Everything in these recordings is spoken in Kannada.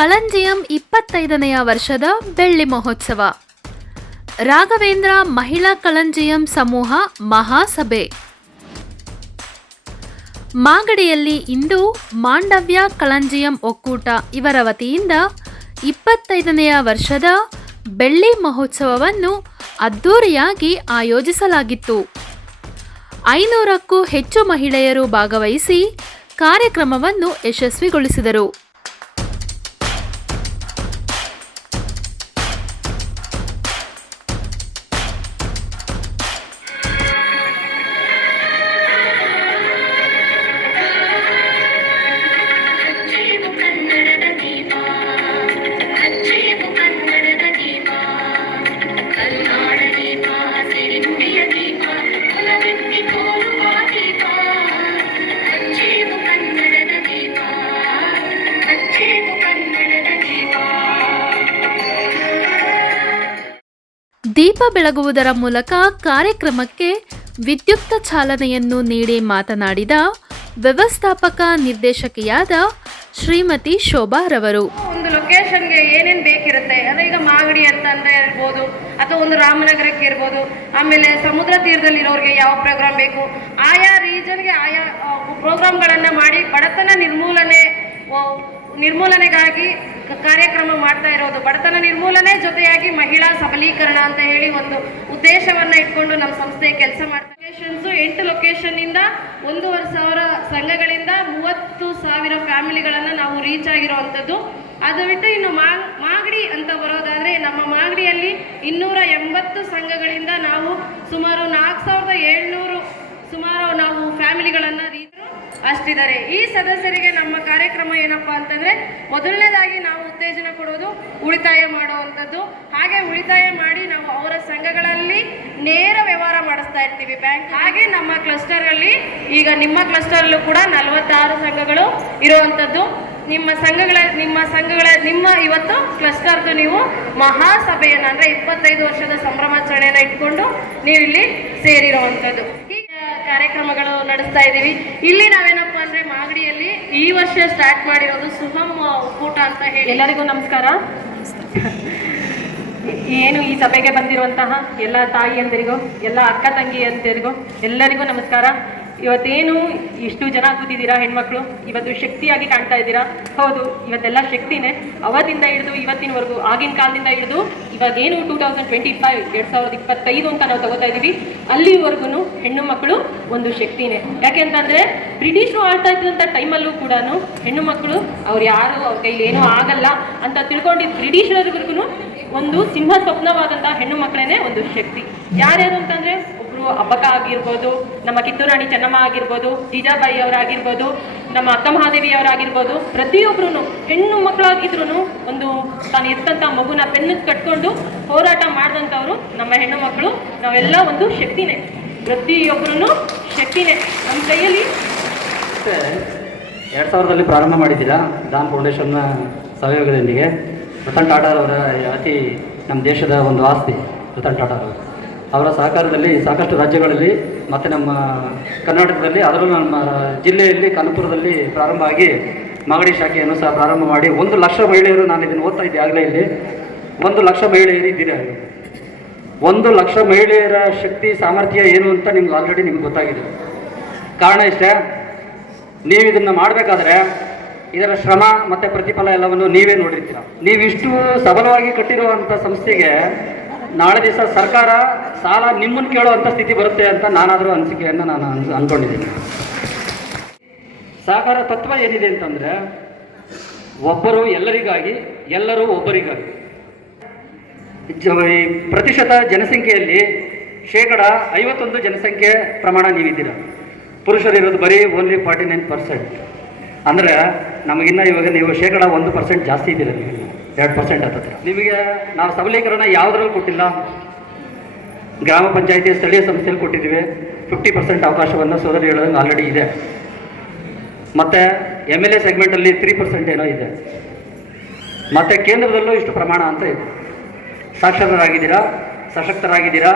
ಕಳಂಜಿಯಂ ಇಪ್ಪತ್ತೈದನೆಯ ವರ್ಷದ ಬೆಳ್ಳಿ ಮಹೋತ್ಸವ. ರಾಘವೇಂದ್ರ ಮಹಿಳಾ ಕಳಂಜಿಯಂ ಸಮೂಹ ಮಹಾಸಭೆ. ಮಾಗಡಿಯಲ್ಲಿ ಇಂದು ಮಾಂಡವ್ಯ ಕಳಂಜಿಯಂ ಒಕ್ಕೂಟ ಇವರ ವತಿಯಿಂದ ಇಪ್ಪತ್ತೈದನೆಯ ವರ್ಷದ ಬೆಳ್ಳಿ ಮಹೋತ್ಸವವನ್ನು ಅದ್ದೂರಿಯಾಗಿ ಆಯೋಜಿಸಲಾಗಿತ್ತು. ಐನೂರಕ್ಕೂ ಹೆಚ್ಚು ಮಹಿಳೆಯರು ಭಾಗವಹಿಸಿ ಕಾರ್ಯಕ್ರಮವನ್ನು ಯಶಸ್ವಿಗೊಳಿಸಿದರು. ದೀಪ ಬೆಳಗುವುದರ ಮೂಲಕ ಕಾರ್ಯಕ್ರಮಕ್ಕೆ ವಿದ್ಯುಕ್ತ ಚಾಲನೆಯನ್ನು ನೀಡಿ ಮಾತನಾಡಿದ ವ್ಯವಸ್ಥಾಪಕ ನಿರ್ದೇಶಕಿಯಾದ ಶ್ರೀಮತಿ ಶೋಭಾ ರವರು. ಒಂದು ಲೊಕೇಶನ್ಗೆ ಏನೇನು ಬೇಕಿರುತ್ತೆ? ಅಂದರೆ ಈಗ ಮಾಗಡಿ ಅಂತ ಅಂದರೆ ಇರ್ಬೋದು ಅಥವಾ ಒಂದು ರಾಮನಗರಕ್ಕೆ ಇರ್ಬೋದು, ಆಮೇಲೆ ಸಮುದ್ರ ತೀರದಲ್ಲಿ ಇರೋರಿಗೆ ಯಾವ ಪ್ರೋಗ್ರಾಮ್ ಬೇಕು? ಆಯಾ ರೀಜನ್ಗೆ ಆಯಾ ಪ್ರೋಗ್ರಾಮ್ಗಳನ್ನು ಮಾಡಿ ಬಡತನ ನಿರ್ಮೂಲನೆ ನಿರ್ಮೂಲನೆಗಾಗಿ ಕಾರ್ಯಕ್ರಮ ಮಾಡ್ತಾ ಇರೋದು. ಬಡತನ ನಿರ್ಮೂಲನೆ ಜೊತೆಯಾಗಿ ಮಹಿಳಾ ಸಬಲೀಕರಣ ಅಂತ ಹೇಳಿ ಒಂದು ಉದ್ದೇಶವನ್ನ ಇಟ್ಕೊಂಡು ನಮ್ಮ ಸಂಸ್ಥೆ ಕೆಲಸ ಮಾಡ್ತಾ ಎಂಟು ಲೊಕೇಶನ್ ಇಂದ ಒಂದೂವರೆ ಸಾವಿರ ಸಂಘಗಳಿಂದ ಮೂವತ್ತು ಸಾವಿರ ಫ್ಯಾಮಿಲಿಗಳನ್ನ ನಾವು ರೀಚ್ ಆಗಿರುವಂತದ್ದು ಅದು ಬಿಟ್ಟು ಇನ್ನು ಮಾಗಡಿ ಅಂತ ಬರೋದಾದ್ರೆ ನಮ್ಮ ಮಾಗಡಿಯಲ್ಲಿ ಇನ್ನೂರ ಎಂಬತ್ತು ಸಂಘಗಳಿಂದ ನಾವು ಸುಮಾರು ನಾಲ್ಕು ಸಾವಿರದ ಏಳ್ನೂರು ಸುಮಾರು ನಾವು ಫ್ಯಾಮಿಲಿಗಳನ್ನ ರೀಚ್ ಅಷ್ಟಿದ್ದಾರೆ. ಈ ಸದಸ್ಯರಿಗೆ ನಮ್ಮ ಕಾರ್ಯಕ್ರಮ ಏನಪ್ಪ ಅಂತಂದ್ರೆ, ಮೊದಲನೇದಾಗಿ ನಾವು ಉತ್ತೇಜನ ಕೊಡೋದು, ಉಳಿತಾಯ ಮಾಡುವಂಥದ್ದು. ಹಾಗೆ ಉಳಿತಾಯ ಮಾಡಿ ನಾವು ಅವರ ಸಂಘಗಳಲ್ಲಿ ನೇರ ವ್ಯವಹಾರ ಮಾಡಿಸ್ತಾ ಇರ್ತೀವಿ ಬ್ಯಾಂಕ್. ಹಾಗೆ ನಮ್ಮ ಕ್ಲಸ್ಟರ್ ಅಲ್ಲಿ ಈಗ ನಿಮ್ಮ ಕ್ಲಸ್ಟರ್ ಅಲ್ಲೂ ಕೂಡ ನಲವತ್ತಾರು ಸಂಘಗಳು ಇರುವಂಥದ್ದು. ನಿಮ್ಮ ಸಂಘಗಳ ನಿಮ್ಮ ಸಂಘಗಳ, ನಿಮ್ಮ ಇವತ್ತು ಕ್ಲಸ್ಟರ್ದು ನೀವು ಮಹಾಸಭೆಯನ್ನ ಅಂದ್ರೆ ಇಪ್ಪತ್ತೈದು ವರ್ಷದ ಸಂಭ್ರಮಾಚರಣೆಯನ್ನು ಇಟ್ಕೊಂಡು ನೀವು ಇಲ್ಲಿ ಸೇರಿರುವಂಥದ್ದು. ಕಾರ್ಯಕ್ರಮಗಳು ನಡೆಸ್ತಾ ಇದ್ದೀವಿ. ಇಲ್ಲಿ ನಾವೇನಪ್ಪ ಅಂದ್ರೆ ಮಾಗಡಿಯಲ್ಲಿ ಈ ವರ್ಷ ಸ್ಟಾರ್ಟ್ ಮಾಡಿರೋದು ಸುಹಮ್ ಒಕ್ಕೂಟ ಅಂತ ಹೇಳಿ. ಎಲ್ಲರಿಗೂ ನಮಸ್ಕಾರ. ಏನು ಈ ಸಭೆಗೆ ಬಂದಿರುವಂತಹ ಎಲ್ಲ ತಾಯಿಯಂದಿರಿಗೂ, ಎಲ್ಲ ಅಕ್ಕ ತಂಗಿಯಂದಿರಿಗೂ ಎಲ್ಲರಿಗೂ ನಮಸ್ಕಾರ. ಇವತ್ತೇನು ಇಷ್ಟು ಜನ ಕೂತಿದ್ದೀರಾ ಹೆಣ್ಮಕ್ಳು? ಇವತ್ತು ಶಕ್ತಿಯಾಗಿ ಕಾಣ್ತಾ ಇದ್ದೀರಾ? ಹೌದು, ಇವತ್ತೆಲ್ಲ ಶಕ್ತಿನೇ ಅವತ್ತಿಂದ ಹಿಡಿದು ಇವತ್ತಿನವರೆಗೂ, ಆಗಿನ ಕಾಲದಿಂದ ಹಿಡಿದು ಇವಾಗೇನು ಟೂ ತೌಸಂಡ್ ಟ್ವೆಂಟಿ ಫೈವ್ ಎರಡು ಸಾವಿರದ ಇಪ್ಪತ್ತೈದು ಅಂತ ನಾವು ತಗೋತಾ ಇದ್ದೀವಿ ಅಲ್ಲಿವರೆಗೂ ಹೆಣ್ಣು ಮಕ್ಕಳು ಒಂದು ಶಕ್ತಿನೇ. ಯಾಕೆ ಅಂತಂದ್ರೆ, ಬ್ರಿಟಿಷರು ಆಳ್ತಾ ಇದ್ದಂಥ ಟೈಮಲ್ಲೂ ಕೂಡ ಹೆಣ್ಣು ಮಕ್ಕಳು ಅವ್ರು ಯಾರು, ಅವ್ರ ಕೈಲಿ ಏನೂ ಆಗಲ್ಲ ಅಂತ ತಿಳ್ಕೊಂಡಿದ್ದು ಬ್ರಿಟಿಷರವರೆಗೂ ಒಂದು ಸಿಂಹ ಸ್ವಪ್ನವಾದಂಥ ಹೆಣ್ಣು ಮಕ್ಕಳೇ ಒಂದು ಶಕ್ತಿ. ಯಾರ್ಯಾರು ಅಂತಂದ್ರೆ ಒಬ್ರು ಅಬ್ಬಕ್ಕ ಆಗಿರ್ಬೋದು, ನಮ್ಮ ಕಿತ್ತೂರಾಣಿ ಚೆನ್ನಮ್ಮ ಆಗಿರ್ಬೋದು, ಜೀಜಾಬಾಯಿ ಅವರಾಗಿರ್ಬೋದು, ನಮ್ಮ ಅಕ್ಕ ಮಹಾದೇವಿ ಅವರಾಗಿರ್ಬೋದು ಪ್ರತಿಯೊಬ್ಬರು ಹೆಣ್ಣು ಮಕ್ಕಳಾಗಿದ್ರು ಒಂದು ತಾನು ಇರ್ತಂಥ ಮಗುನ ಬೆನ್ನಕ್ಕೆ ಕಟ್ಕೊಂಡು ಹೋರಾಟ ಮಾಡಿದಂಥವ್ರು ನಮ್ಮ ಹೆಣ್ಣು ಮಕ್ಕಳು. ನಾವೆಲ್ಲ ಒಂದು ಶಕ್ತಿನೇ. ಪ್ರತಿಯೊಬ್ಬರೂ ಶಕ್ತಿನೇ. ನಮ್ಮ ಕೈಯಲ್ಲಿ ಎರಡು ಸಾವಿರದಲ್ಲಿ ಪ್ರಾರಂಭ ಮಾಡಿದ್ದೀರಾ? ದಾನ್ ಫೌಂಡೇಶನ್ನ ಸಹಯೋಗದೊಂದಿಗೆ. ರತನ್ ಟಾಟಾರವರ ಅತಿ ನಮ್ಮ ದೇಶದ ಒಂದು ಆಸ್ತಿ, ರತನ್ ಟಾಟಾರವರು. ಅವರ ಸಹಕಾರದಲ್ಲಿ ಸಾಕಷ್ಟು ರಾಜ್ಯಗಳಲ್ಲಿ ಮತ್ತು ನಮ್ಮ ಕರ್ನಾಟಕದಲ್ಲಿ ಅದರಲ್ಲೂ ನಮ್ಮ ಜಿಲ್ಲೆಯಲ್ಲಿ ಕಾನ್ಪುರದಲ್ಲಿ ಪ್ರಾರಂಭ ಆಗಿ ಮಾಗಡಿ ಶಾಖೆಯನ್ನು ಸಹ ಪ್ರಾರಂಭ ಮಾಡಿ ಒಂದು ಲಕ್ಷ ಮಹಿಳೆಯರು ನಾನು ಇದನ್ನು ಓದ್ತಾ ಇದ್ದೆ ಆಗಲೇ ಇಲ್ಲಿ. ಒಂದು ಲಕ್ಷ ಮಹಿಳೆಯರು ಇದ್ದೀರಾ ಒಂದು ಲಕ್ಷ ಮಹಿಳೆಯರ ಶಕ್ತಿ, ಸಾಮರ್ಥ್ಯ ಏನು ಅಂತ ನಿಮ್ಗೆ ಆಲ್ರೆಡಿ ನಿಮ್ಗೆ ಗೊತ್ತಾಗಿದೆ. ಕಾರಣ ಇಷ್ಟೇ, ನೀವು ಇದನ್ನು ಮಾಡಬೇಕಾದ್ರೆ ಇದರ ಶ್ರಮ ಮತ್ತು ಪ್ರತಿಫಲ ಎಲ್ಲವನ್ನು ನೀವೇ ನೋಡಿರ್ತೀರ. ನೀವಿಷ್ಟು ಸಬಲವಾಗಿ ಕಟ್ಟಿರುವಂಥ ಸಂಸ್ಥೆಗೆ ನಾಳೆ ದಿವಸ ಸರ್ಕಾರ ಸಾಲ ನಿಮ್ಮನ್ನು ಕೇಳುವಂಥ ಸ್ಥಿತಿ ಬರುತ್ತೆ ಅಂತ ನಾನಾದರೂ ಅನಿಸಿಕೆಯನ್ನು ನಾನು ಅನ್ಸ್ ಅಂದ್ಕೊಂಡಿದ್ದೀನಿ ಸಹಕಾರ ತತ್ವ ಏನಿದೆ ಅಂತಂದರೆ ಒಬ್ಬರು ಎಲ್ಲರಿಗಾಗಿ, ಎಲ್ಲರೂ ಒಬ್ಬರಿಗಾಗಿ. ಜ- ಪ್ರತಿಶತ ಜನಸಂಖ್ಯೆಯಲ್ಲಿ ಶೇಕಡ ಐವತ್ತೊಂದು ಜನಸಂಖ್ಯೆ ಪ್ರಮಾಣ ನೀವಿದ್ದೀರ. ಪುರುಷರಿರೋದು ಬರೀ ಓನ್ಲಿ ಫಾರ್ಟಿ ನೈನ್ ಪರ್ಸೆಂಟ್ ಅಂದರೆ ನಮಗಿನ್ನ ಇವಾಗ ನೀವು ಶೇಕಡ ಒಂದು ಪರ್ಸೆಂಟ್ ಜಾಸ್ತಿ ಇದ್ದೀರ ನೀವು ಎರಡು ಪರ್ಸೆಂಟ್ ಆಗ್ತದೆ. ನಿಮಗೆ ನಾವು ಸಬಲೀಕರಣ ಯಾವುದ್ರಲ್ಲಿ ಕೊಟ್ಟಿಲ್ಲ? ಗ್ರಾಮ ಪಂಚಾಯಿತಿ ಸ್ಥಳೀಯ ಸಂಸ್ಥೆಯಲ್ಲಿ ಕೊಟ್ಟಿದ್ದೀವಿ. ಫಿಫ್ಟಿ ಪರ್ಸೆಂಟ್ ಅವಕಾಶವನ್ನು ಸೋದರಿ ಹೇಳೋದಂಗೆ ಆಲ್ರೆಡಿ ಇದೆ. ಮತ್ತು ಎಂ ಎಲ್ ಎ ಸೆಗ್ಮೆಂಟಲ್ಲಿ ತ್ರೀ ಪರ್ಸೆಂಟ್ ಏನೋ ಇದೆ. ಮತ್ತು ಕೇಂದ್ರದಲ್ಲೂ ಇಷ್ಟು ಪ್ರಮಾಣ ಅಂತ ಇದೆ. ಸಾಕ್ಷರರಾಗಿದ್ದೀರಾ? ಸಶಕ್ತರಾಗಿದ್ದೀರಾ?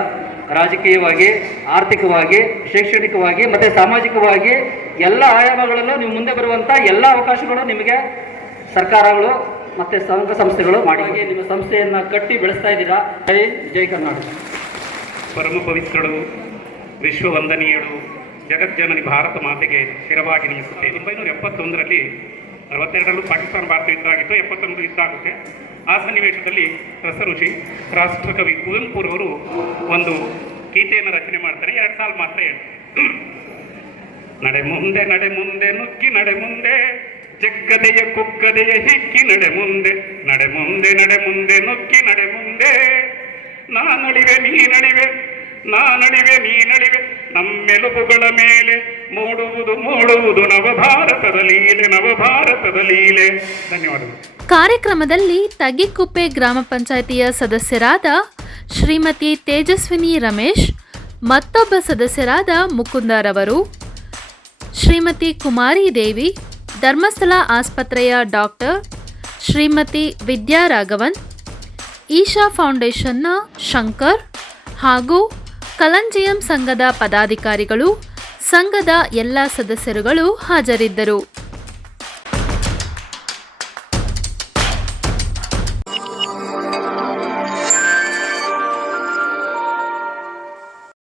ರಾಜಕೀಯವಾಗಿ, ಆರ್ಥಿಕವಾಗಿ, ಶೈಕ್ಷಣಿಕವಾಗಿ, ಮತ್ತು ಸಾಮಾಜಿಕವಾಗಿ ಎಲ್ಲ ಆಯಾಮಗಳಲ್ಲೂ ನೀವು ಮುಂದೆ ಬರುವಂಥ ಎಲ್ಲ ಅವಕಾಶಗಳು ನಿಮಗೆ ಸರ್ಕಾರಗಳು ಮತ್ತು ಸಂಘ ಸಂಸ್ಥೆಗಳು ಮಾಡಿ. ನಿಮ್ಮ ಸಂಸ್ಥೆಯನ್ನು ಕಟ್ಟಿ ಬೆಳೆಸ್ತಾ ಇದ್ದೀರಾ? ಜೈ ಜೈ ಕರ್ನಾಟಕ. ಪರಮ ಪವಿತ್ರಳು, ವಿಶ್ವವಂದನೀಯಳು ಜಗಜ್ಜನನಿ ಭಾರತ ಮಾತೆಗೆ ಸ್ಥಿರವಾಗಿ ನಿಲ್ಲಿಸುತ್ತೆ ಒಂಬೈನೂರ ಎಪ್ಪತ್ತೊಂದರಲ್ಲಿ, ಅರವತ್ತೆರಡರಲ್ಲೂ ಪಾಕಿಸ್ತಾನ ಭಾರತ ಯುದ್ಧ ಆಗಿತ್ತು ಎಪ್ಪತ್ತೊಂದು ಯುದ್ಧ ಆ ಸನ್ನಿವೇಶದಲ್ಲಿ ರಸಋಷಿ ರಾಷ್ಟ್ರಕವಿ ಕುವೆಂಪುರವರು ಒಂದು ಗೀತೆಯನ್ನು ರಚನೆ ಮಾಡ್ತಾರೆ. ಎರಡು ಸಾಲು ಮಾತ್ರ ಹೇಳ್ತಾರೆ ನಡೆ ಮುಂದೆ ನಡೆ ಮುಂದೆ, ನುಗ್ಗಿ ನಡೆ ಮುಂದೆ ಜಗ್ಗದೆಯ ಕುಕ್ಕದೆಯ ಹಿಕ್ಕಿ ನಡೆ ಮುಂದೆ ನಡೆ ಮುಂದೆ ನಡೆ ಮುಂದೆ ನುಕ್ಕಿ ನಡೆ ಮುಂದೆ. ನಾನಳಿವೆ ನೀನಳಿವೆ ನಾನಳಿವೆ ನೀನಳಿವೆ ನಮ್ಮೆಲುಬುಗಳ ಮೇಲೆ ಮೂಡುವುದು ಮೂಡುವುದು ನವಭಾರತದ ಲೀಲೆ ನವಭಾರತದ ಲೀಲೆ. ಧನ್ಯವಾದಗಳು. ಕಾರ್ಯಕ್ರಮದಲ್ಲಿ ತಗಿಕುಪ್ಪೆ ಗ್ರಾಮ ಪಂಚಾಯಿತಿಯ ಸದಸ್ಯರಾದ ಶ್ರೀಮತಿ ತೇಜಸ್ವಿನಿ ರಮೇಶ್, ಮತ್ತೊಬ್ಬ ಸದಸ್ಯರಾದ ಮುಕುಂದರವರು ಶ್ರೀಮತಿ ಕುಮಾರಿ ದೇವಿ ಧರ್ಮಸ್ಥಳ ಆಸ್ಪತ್ರೆಯ ಡಾಕ್ಟರ್ ಶ್ರೀಮತಿ ವಿದ್ಯಾರಾಘವನ್ ಈಶಾ ಫೌಂಡೇಶನ್ನ ಶಂಕರ್ ಹಾಗೂ ಕಲಂಜಿಯಂ ಸಂಘದ ಪದಾಧಿಕಾರಿಗಳು, ಸಂಘದ ಎಲ್ಲ ಸದಸ್ಯರುಗಳು ಹಾಜರಿದ್ದರು.